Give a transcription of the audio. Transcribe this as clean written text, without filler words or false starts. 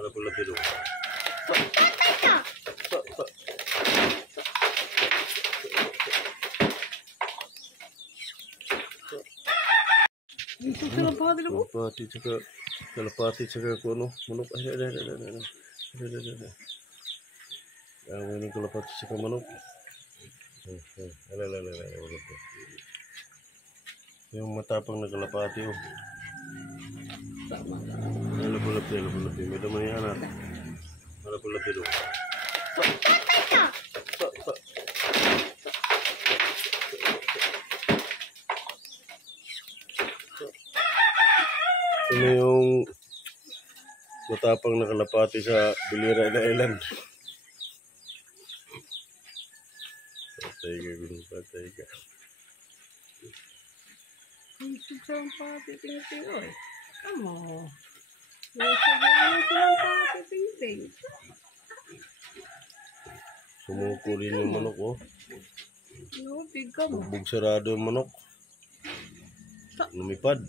Ano pala tiro? Kalapati tsaka kuno manok. Ay. Ang ini kalapati tsaka manok. Yung matapang na kalapati oh. Malapulati. May daman yan ah. Malapulati do. Ano yung matapang na kalapati sa Bilira Island? Patay ka. Ito sa pati ting-ting. Amo. Sumuko rin yung manok oh. Lubig ka mo. Bugbog sarado yung manok. Lumipad.